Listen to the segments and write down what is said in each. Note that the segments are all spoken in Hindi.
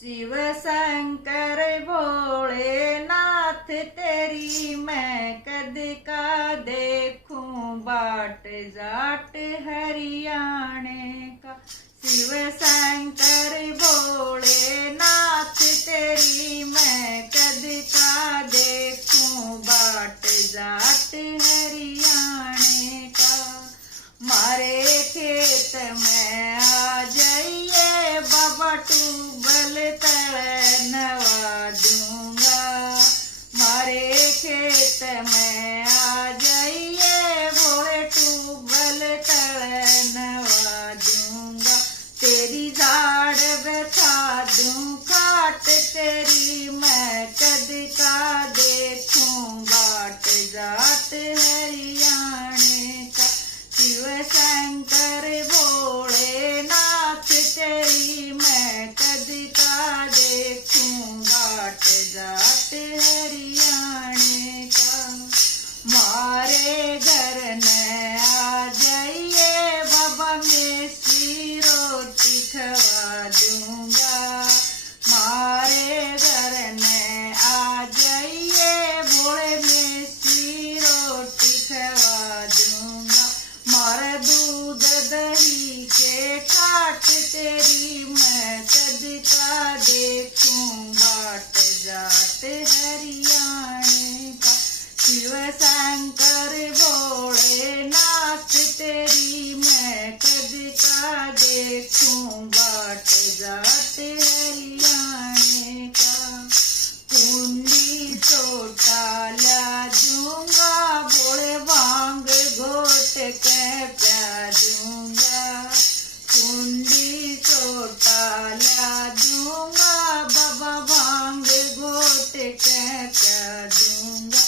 शिव शंकर भोलेनाथ तेरी मैं कद का देखूं बाट जाट हरियाणे का। शिव शंकर भोलेनाथ तेरी मैं कद का देखूं बाट जाट हरियाणे का। मारे खेत में आ जाइए बाबा ट्यूबल तल नवा दूंगा। मारे खेत में आ जाइए भोले ट्यूबल तल नवा दूंगा। तेरी झाड़ बैठा दूं खाट तेरी मैं कद का देखूं बाट जाट हरियाणे का। शिव शंकर भोलेनाथ तेरी मैं कद का देखूं बाट जाट हरियाणे का। मारे घर में आ जाइए बाबा मेसी रोटी खवा दूंगा। मारे घर में आ जाइए भोले मेसी रोटी खवा दूंगा। मारे दूध दही के ठाट तेरी मैं कद का देखूं बाट जाट हरियाणे का। शिव शंकर भोलेनाथ तेरी मैं कद का देखूं बाट जाट हरियाणे का। कुंडी छोटा ला दूंगा भोले भांग घोट के प्या दूंगा। कुंडी छोटा ला दूंगा बाबा भांग घोट के प्या दूंगा।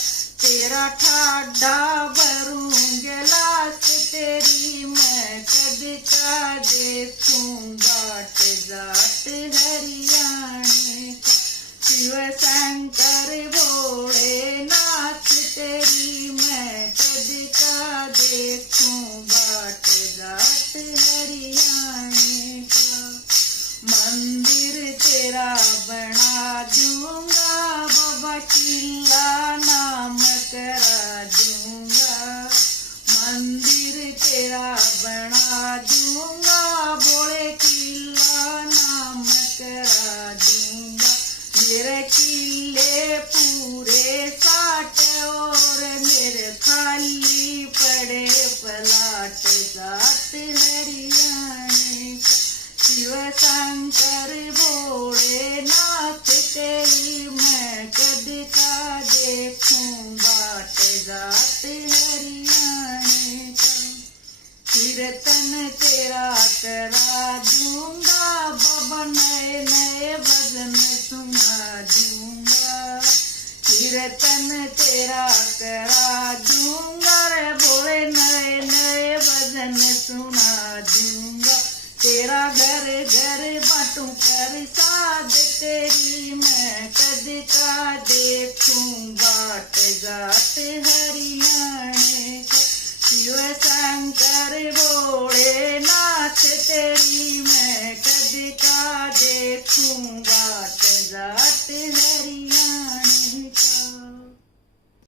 तेरा ठाडा भरूं गिलास तेरी मैं कद का देखूं बाट जाट हरियाणे का। शिव शंकर भोलेनाथ तेरी मैं कद का देखूं बाट जाट हरियाणे का। मंदिर तेरा बना दूंगा बाबा किला नाम करा दूंगा। मंदिर तेरा बना दूंगा भोले किला नाम करा दूंगा। मेरे किले पूरे 60 और मेरे खाली पड़े पलाट जाट हरियाणे का। शिव शंकर भोलेनाथ तेरी मैं कद का देखूं बाट जाट हरियाणे का। कीर्तन तेरा करा दूंगा बाबा नए नए भजन सुना दूंगा। कीर्तन तेरा करा दूंगा रे भोले नए नए भजन सुना दूंगा। तेरा घर घर बाटूं प्रसाद तेरी मैं कद का देखूं बाट जाट हरियाणे का। शिव शंकर भोलेनाथ तेरी